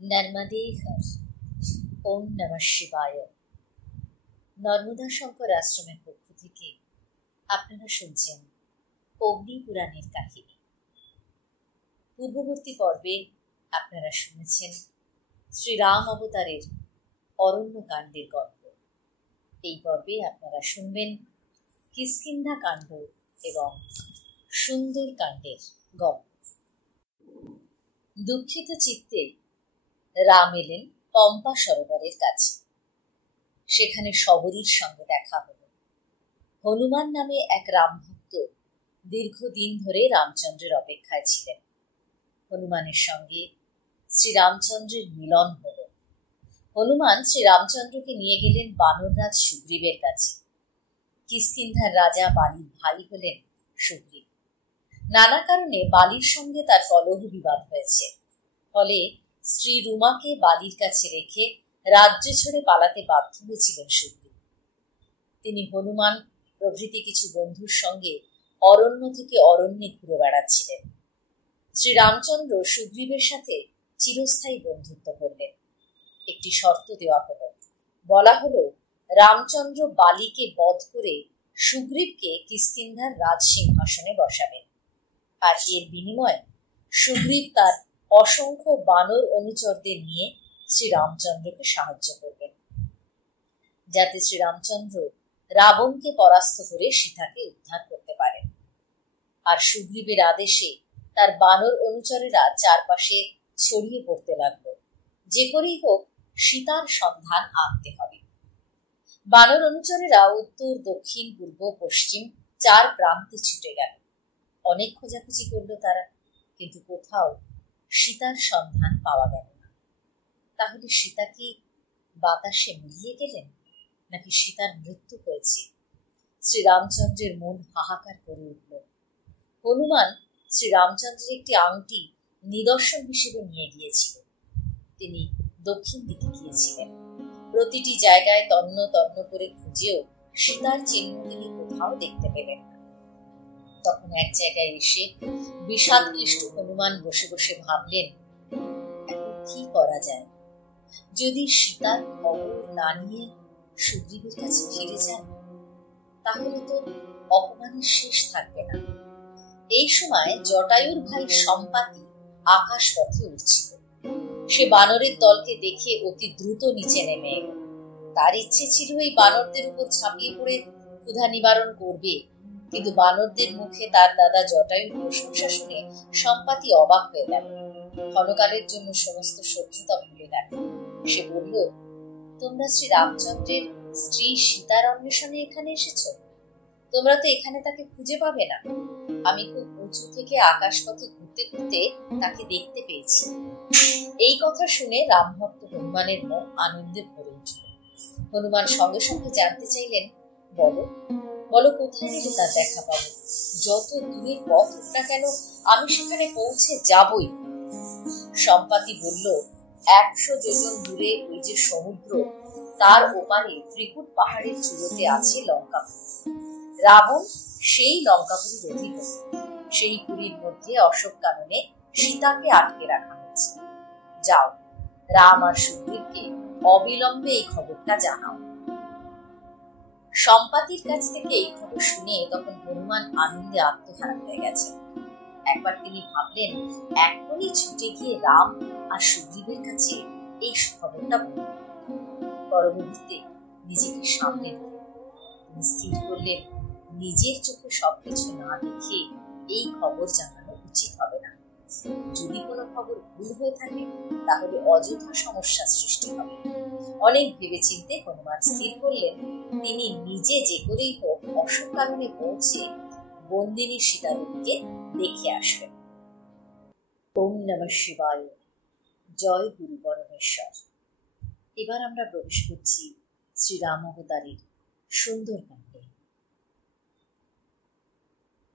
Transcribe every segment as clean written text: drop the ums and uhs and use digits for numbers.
नर्मदे हर। ওম নমঃ শিবায়। নর্মদা শঙ্কর আশ্রমের পক্ষ থেকে আপনারা শুনছেন অগ্নি পুরাণের কাহিনী। পূর্ববর্তী পর্বে আপনারা শুনেছেন শ্রীরাম অবতারের অরণ্যকাণ্ডের গল্প। এই পর্বে আপনারা শুনবেন কিষ্কিন্ধা কাণ্ড এবং সুন্দর কাণ্ডের গল্প। দুঃখিত চিত্তে রাম এলেন পম্পা সরোবরের কাছে। সেখানে শবরীর সঙ্গে দেখা হল। হনুমান নামে এক রামভক্ত দীর্ঘদিন ধরে রামচন্দ্রের অপেক্ষায় ছিলেন। হনুমানের সঙ্গে শ্রীরামচন্দ্রের মিলন হল। হনুমান শ্রীরামচন্দ্রকে নিয়ে গেলেন বানররাজ সুগ্রীবের কাছে। কিষ্কিন্ধার রাজা বালির ভাই হলেন সুগ্রীব। নানা কারণে বালির সঙ্গে তার কলহ বিবাদ হয়েছে। ফলে স্ত্রী রুমাকে বালির কাছে রেখে রাজ্য ছেড়ে পালাতে বাধ্য হয়েছিলেন সুগ্রীব। তিনি হনুমান প্রভৃতি কিছু বন্ধুর সঙ্গে অরণ্য থেকে অরণ্যে ঘুরে বেড়াচ্ছিলেন। শ্রীরামচন্দ্র সুগ্রীবের সাথে চিরস্থায়ী বন্ধুত্ব করলেন। একটি শর্ত দেওয়া হলো। বলা হলো, রামচন্দ্র বালিকে বধ করে সুগ্রীবকে কিষ্কিন্ধার রাজসিংহাসনে বসাবেন, আর এর বিনিময়ে সুগ্রীব তার অসংখ্য বানর অনুচরদের নিয়ে শ্রীরামচন্দ্রকে সাহায্য করবেন, যাতে শ্রীরামচন্দ্র রাবণকে পরাস্ত করে সীতাকে উদ্ধার করতে পারেন। আর সুগ্রীবের আদেশে তার বানর অনুচরেরা চারপাশে ছড়িয়ে পড়তে লাগলো। যে করেই হোক সীতার সন্ধান আনতে হবে। বানর অনুচরেরা উত্তর, দক্ষিণ, পূর্ব, পশ্চিম চার প্রান্তে ছুটে গেল। অনেক খোঁজাখুঁজি করলো তারা, কিন্তু কোথাও সীতার সন্ধান পাওয়া গেল না। তাহলে সীতা কি বাতাসে মিলিয়ে গেলেন, নাকি সীতার মৃত্যু হয়েছে? শ্রীরামচন্দ্রের মন হাহাকার করে উঠল। হনুমান শ্রীরামচন্দ্রের একটি আংটি নিদর্শন হিসেবে নিয়ে গিয়েছিল। তিনি দক্ষিণ দিকে গিয়েছিলেন। প্রতিটি জায়গায় তন্ন তন্ন করে খুঁজেও সীতার চিহ্ন তিনি কোথাও দেখতে পেলেন না। তখন এক জায়গায় এসে বিষাদক্লিষ্ট হনুমান বসে বসে ভাবলেন, এখন কি করা যায়? যদি সীতার খবর না নিয়ে সুগ্রীবের কাছে ফিরে যান, তাহলে তো অপমানের শেষ থাকবে না। এই সময় জটায়ুর ভাই সম্পাতি আকাশ পথে উঠছিল। সে বানরের দলকে দেখে অতি দ্রুত নিচে নেমে এল। তার ইচ্ছে ছিল এই বানরদের উপর ঝাঁপিয়ে পড়ে ক্ষুধা নিবারণ করবে, কিন্তু বানরদের মুখে তার দাদা জটায়ুর প্রশংসা শুনে সম্পাতি অবাক হয়ে গেল। ক্ষণকালের জন্য সমস্ত শত্রুতা ভুলে গেল। সে বলল, তোমরা শ্রী রামচন্দ্রের স্ত্রী সীতার অন্বেষণে এখানে এসেছ? তোমরা তো এখানে তাকে খুঁজে পাবে না। আমি খুব উঁচু থেকে আকাশ পথে ঘুরতে ঘুরতে তাকে দেখতে পেয়েছি। এই কথা শুনে রামভক্ত হনুমানের মন আনন্দে ভরে উঠল। হনুমান সঙ্গে সঙ্গে জানতে চাইলেন, বলো বলো কোথায় গেলে তার দেখা পাবো? যত দূরের পথ হোক না কেন, আমি সেখানে পৌঁছে যাবই। সম্পাতি বলল, 100 যোজন দূরে ওই যে সমুদ্র, তার ওপারে ত্রিকুট পাহাড়ের চূড়োতে আছে লঙ্কাপুরী। রাবণ সেই লঙ্কাপুরীর অধিপতি। সেই পুরীর মধ্যে অশোক কাননে সীতাকে আটকে রাখা হয়েছে। যাও, রাম আর সুগ্রীবকে অবিলম্বে এই খবরটা জানাও। সম্পাতির কাছ থেকে এই খবর শুনে তখন হনুমান আনন্দে আত্মহারা হয়ে গেছে। একবার তিনি ভাবলেন, এখনই ছুটে গিয়ে রাম আর সুগ্রীবের কাছে এই খবরটা বলবেন। পরমুহূর্তে নিজেকে সামনে নিয়ে তিনি স্থির করলেন, নিজের চোখে সবকিছু না দেখে এই খবর জানানো উচিত হবে না। যদি কোনো খবর ভুল হয়ে থাকে, তাহলে অযথা সমস্যার সৃষ্টি হবে। অনেক ভেবেচিন্তে হনুমান স্থির করলেন, তিনি নিজে যে করেই হোক অশোক কাননে পৌঁছে বন্দিনী সীতাদেবীকে দেখে আসবেন। ওম নমঃ শিবায়। জয় গুরু পরমেশ্বর। এবার আমরা প্রবেশ করছি শ্রীরাম অবতারের সুন্দর কাণ্ডে।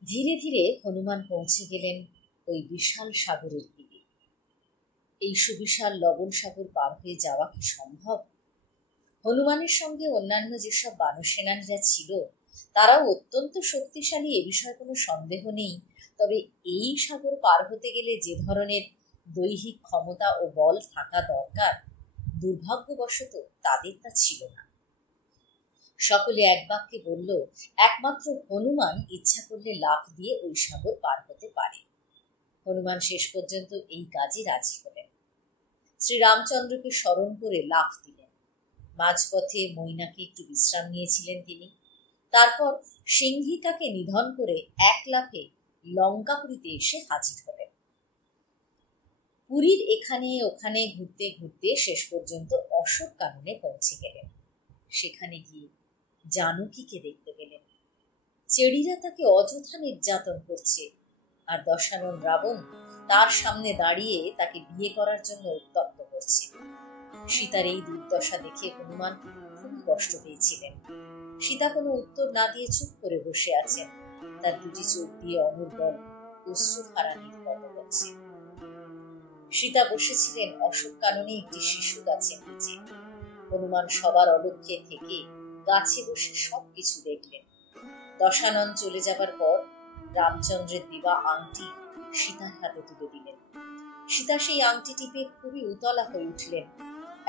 ধীরে ধীরে হনুমান পৌঁছে গেলেন ওই বিশাল সাগরের তীরে। এই সুবিশাল লবণ সাগর পার হয়ে যাওয়া কি সম্ভব? হনুমানের সঙ্গে অন্যান্য যেসব বানর সেনানীরা ছিল, তারাও অত্যন্ত শক্তিশালী, এ বিষয়ে কোনো সন্দেহ নেই। তবে এই সাগর পার হতে গেলে যে ধরনের দৈহিক ক্ষমতা ও বল থাকা দরকার, দুর্ভাগ্যবশত তাদের তা ছিল না। সকলে এক বাক্যে বলল, একমাত্র হনুমান ইচ্ছা করলে লাফ দিয়ে ওই সাগর পার হতে পারে। হনুমান শেষ পর্যন্ত এই কাজে রাজি হলেন। শ্রীরামচন্দ্রকে স্মরণ করে লাফ দিলেন। মাঝপথে মৈনাকে একটু বিশ্রাম নিয়েছিলেন তিনি। তারপর সিংহিকাকে নিধন করে এক লাফে লঙ্কাপুরীতে এসে হাজির হলেন। পুরীর এখানে ওখানে ঘুরতে ঘুরতে শেষ পর্যন্ত অশোক কাননে পৌঁছে গেলেন। সেখানে গিয়ে জানকীকে দেখতে পেলেন। চেড়িরা তাকে অযথা নির্যাতন করছে, আর দশানন রাবণ তার সামনে দাঁড়িয়ে তাকে বিয়ে করার জন্য উত্তপ্ত করছে। সীতার এই দুর্দশা দেখে হনুমান খুবই কষ্ট পেয়েছিলেন। সীতা কোনো উত্তর না দিয়ে চুপ করে বসে আছেন। তার দুটি চোখ দিয়ে অনর্গল অশ্রুধারা নির্গত হচ্ছে। সীতা বসেছিলেন অশোক কাননে একটি শিশু গাছের নিচে। হনুমান সবার অলক্ষ্যে থেকে গাছে বসে সবকিছু দেখলেন। দশানন চলে যাবার পর রামচন্দ্রের দেওয়া আংটি সীতার হাতে তুলে দিলেন। সীতা সেই আংটিটি পেয়ে খুবই উতলা হয়ে উঠলেন।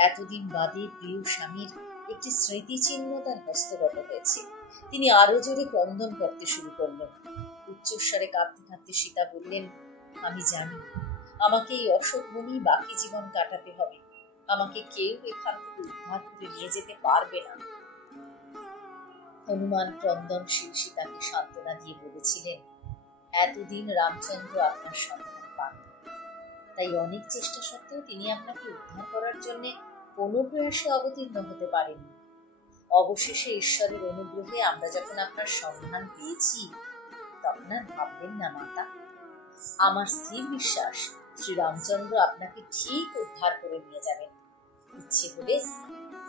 এতদিন বাদে প্রিয় স্বামীর একটি স্মৃতিচিহ্ন তার হস্তগত হয়েছে। তিনি আরো জোরে ক্রন্দন করতে শুরু করলেন। উচ্চস্বরে কাঁদতে কাঁদতে সীতা বললেন, আমি জানি আমাকে এই অশোক বনেই বাকি জীবন কাটাতে হবে। আমাকে কেউ এখান থেকে উদ্ধার করে নিয়ে যেতে পারবে না। হনুমান ক্রন্দনশীল সীতাকে সান্ত্বনা দিয়ে বলেছিলেন, এতদিন রামচন্দ্র আপনার সন্ধান পান, তাই অনেক চেষ্টা সত্ত্বেও তিনি আপনাকে উদ্ধার করার জন্য কোনো প্রয়াসে অবতীর্ণ হতে পারেননি। অবশেষে ঈশ্বরের অনুগ্রহে আমরা যখন আপনার সন্ধান পেয়েছি, তখন আর ভাববেন না মাতা। আমার স্থির বিশ্বাস শ্রীরামচন্দ্র আপনাকে ঠিক উদ্ধার করে নিয়ে যাবেন। ইচ্ছে হলে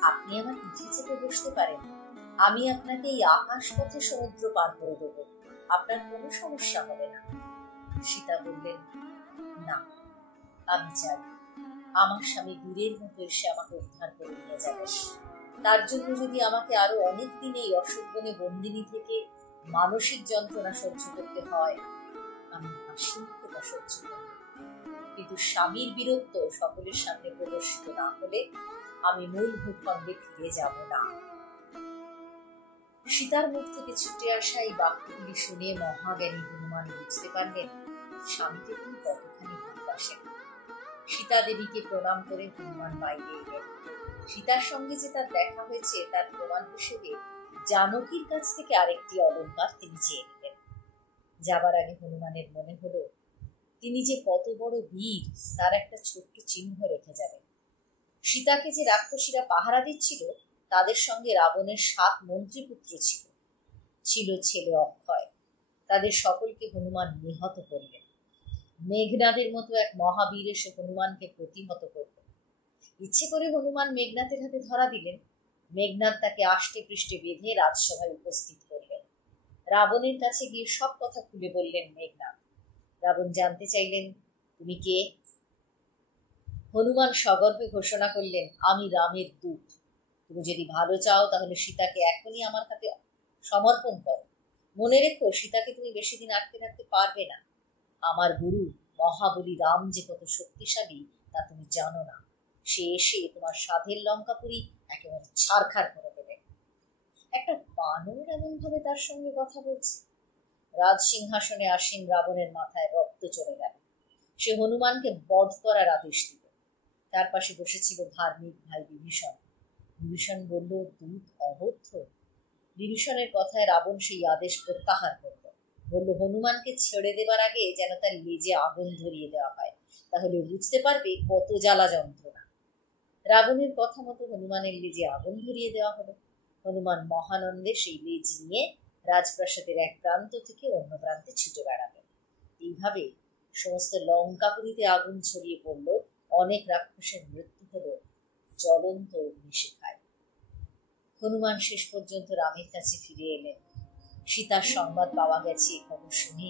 আপনি আমার পিঠে চেপে বসতে পারেন। আমি আপনাকে এই আকাশ পথে সমুদ্র পার করে দেব, আপনার কোনো সমস্যা হবে না। সীতা বললেন, না, আমি চাই আমার স্বামী বীরের মতো এসে আমাকে উদ্ধার করে নিয়ে যাবে। তার জন্য যদি আমাকে আরো অনেক দিন এই অশোক বনে বন্দিনী থেকে মানসিক যন্ত্রণা সহ্য করতে হয়, আমি হাসি মুখে তা সহ্য করব। কিন্তু স্বামীর বীরত্ব সকলের সামনে প্রদর্শিত না হলে আমি মূল ভূখণ্ডে ফিরে যাব না। সীতার মুখ থেকে ছুটে আসা এই বাক্যগুলি শুনে মহাজ্ঞানী হনুমান বুঝতে পারলেন স্বামীকে তিনি কতখানি ভালোবাসেন। সীতা দেবীকে প্রণাম করে হনুমান বাইরে এলেন। সীতার সঙ্গে যে তার দেখা হয়েছে তার প্রমাণ হিসেবে জানকীর কাছ থেকে আরেকটি অলংকার তিনি চেয়ে নিলেন। যাবার আগে হনুমানের মনে হলো তিনি যে কত বড় বীর তার একটা ছোট্ট চিহ্ন রেখে যাবেন। সীতাকে যে রাক্ষসীরা পাহারা দিচ্ছিল তাদের সঙ্গে রাবণের 7 মন্ত্রীপুত্র ছিল। ছিল ছেলে অক্ষয়। তাদের সকলকে হনুমান নিহত করলেন। মেঘনাদের মতো এক মহাবীর এসে হনুমানকে প্রতিহত করল। ইচ্ছে করে হনুমান মেঘনাথের হাতে ধরা দিলেন। মেঘনাথ তাকে আষ্টে পৃষ্ঠে বেঁধে রাজসভায় উপস্থিত করলেন। রাবণের কাছে গিয়ে সব কথা খুলে বললেন মেঘনাথ। রাবণ জানতে চাইলেন, তুমি কে? হনুমান সগর্বে ঘোষণা করলেন, আমি রামের দূত। তুমি যদি ভালো চাও তাহলে সীতাকে এখনই আমার হাতে সমর্পণ করো। মনে রেখো, সীতাকে তুমি বেশি দিন আটকে রাখতে পারবে না। আমার গুরু মহাবলী রাম যে কত শক্তিশালী তা তুমি জানো না। সে এসে তোমার সাধের লঙ্কাপুরী একেবারে ছারখার করে দেবে। একটা বানর এমন ভাবে তার সঙ্গে কথা বলছে। রাজ সিংহাসনে আসীন রাবণের মাথায় রক্ত চলে গেল। সে হনুমানকে বধ করার আদেশ দিল। তার পাশে বসেছিল ধার্মিক ভাই বিভীষণ। বিভীষণ বলল, দূত অবদ্ধ। বিভীষণের কথায় রাবণ সেই আদেশ প্রত্যাহার করল। বলল, হনুমানকে ছেড়ে দেবার আগে যেন তার লেজে আগুন ধরিয়ে দেওয়া হয়, তাহলে বুঝতে পারবে কত জ্বালা যন্ত্রণা। রাবণের কথা মতো হনুমানের লেজে আগুন ধরিয়ে দেওয়া হলো। হনুমান মহানন্দে সেই লেজ নিয়ে রাজপ্রাসাদের এক প্রান্ত থেকে অন্য প্রান্তে ছুটে বেড়ালেন। এইভাবে সমস্ত লঙ্কাপুরীতে আগুন ছড়িয়ে পড়ল। অনেক রাক্ষসের মৃত্যু হল জ্বলন্ত অগ্নিশিখায়। হনুমান শেষ পর্যন্ত রামের কাছে ফিরে এলেন। সীতার সংবাদ পাওয়া গেছে খবর শুনে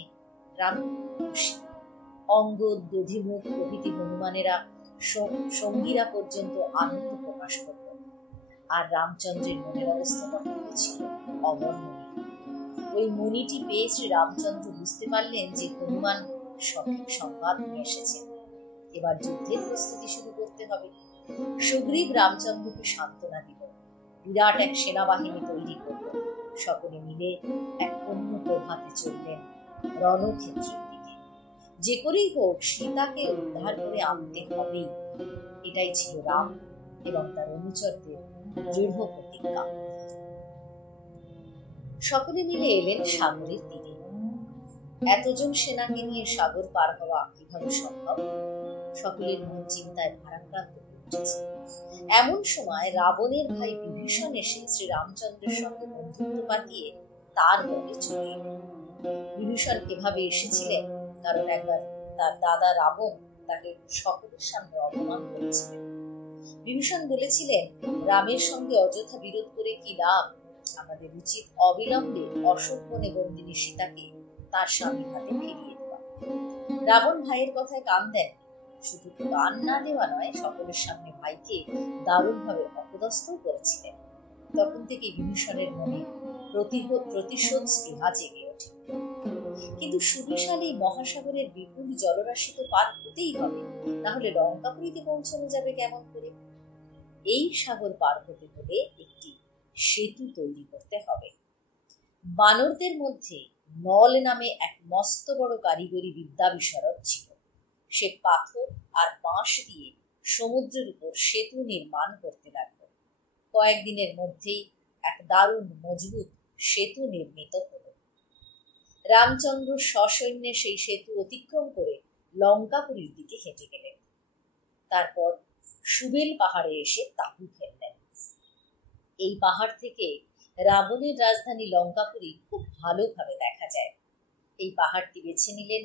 রাম খুশি। অঙ্গদ, দধিমুখ প্রভৃতি হনুমানেরা সঙ্গীরা পর্যন্ত আনন্দ প্রকাশ করল। আর রামচন্দ্রের মনের অবস্থা তখন হয়েছিল অবর্ণনীয়। ওই মণিটি পেয়ে শ্রী রামচন্দ্র বুঝতে পারলেন যে হনুমান সঠিক সংবাদ নিয়ে এসেছেন। এবার যুদ্ধের প্রস্তুতি শুরু করতে হবে। সুগ্রীব রামচন্দ্রকে সান্ত্বনা দিল, বিরাট এক সেনাবাহিনী তৈরি করল। সকলে মিলে এক পূর্ণ প্রভাতে চললেন রণক্ষেত্রের দিকে। যে করেই হোক সীতাকে উদ্ধার করে আনতে হবেই, এটাই ছিল রাম এবং তার অনুচরদের দৃঢ় প্রতিজ্ঞা। সকলে মিলে এলেন সাগরের তীরে। এতজন সেনাকে নিয়ে সাগর পার হওয়া কিভাবে সম্ভব? সকলের মন চিন্তায় ভারাক্রান্ত হয়ে উঠেছে। এমন সময় রাবণের ভাই বিভীষণ এসে শ্রী রামচন্দ্রের সঙ্গে বন্ধুত্ব পাতিয়ে তার দলে চলে এলেন। বিভীষণ এভাবে এসেছিলেন কারণ একবার তার দাদা রাবণ তাকে সকলের সামনে অপমান করেছিলেন। বিভীষণ বলেছিলেন, রামের সঙ্গে অযথা বিরোধ করে কি লাভ? আমাদের উচিত অবিলম্বে অশোক বনে বন্দিনী সীতাকে তার স্বামীর হাতে ফিরিয়ে দেওয়া। রাবণ ভাইয়ের কথায় কান দেন। শুধু কান না দেওয়া নয়, সকলের সামনে ভাইকে দারুণভাবে অপদস্থ করেছিলেন। তখন থেকে বিভীষণের মনে প্রতিশোধ স্পৃহা জেগে ওঠে। কিন্তু সুবিশালী মহাসাগরের বিপুল জলরাশি তো পার হতেই হবে, তাহলে লঙ্কাপুরীতে পৌঁছানো যাবে কেমন করে? এই সাগর পার হতে হলে একটি সেতু তৈরি করতে হবে। বানরদের মধ্যে নল নামে এক মস্ত বড় কারিগরি বিদ্যা বিশারদ ছিল। সে পাথর আর বাঁশ দিয়ে সমুদ্রের উপর সেতু নির্মাণ করতে লাগল। কয়েকদিনের মধ্যেই এক দারুণ মজবুত সেতু নির্মিত হল। রামচন্দ্র সসৈন্যে সেই সেতু অতিক্রম করে লঙ্কাপুরীর দিকে হেঁটে গেলেন। তারপর সুবেল পাহাড়ে এসে তাঁবু ফেললেন। এই পাহাড় থেকে রাবণের রাজধানী লঙ্কাপুরী খুব ভালোভাবে দেখা যায়। এই পাহাড়টি বেছে নিলেন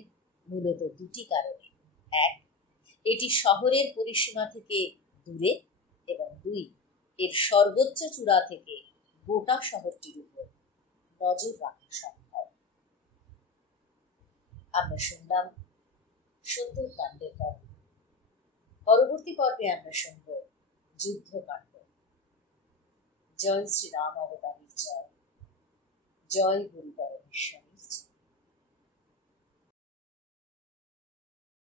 মূলত দুটি কারণে। এক, এটি শহরের পরিসীমা থেকে দূরে, এবং দুই, এর সর্বোচ্চ চূড়া থেকে গোটা শহরটির উপর নজর রাখা সম্ভব। আমরা শুনলাম সুন্দরকাণ্ডের পর্ব। পরবর্তী পর্বে আমরা শুনব যুদ্ধকাণ্ড। জয় শ্রীরাম অবতারীর জয়। জয় গুরু পরমেশ্বর।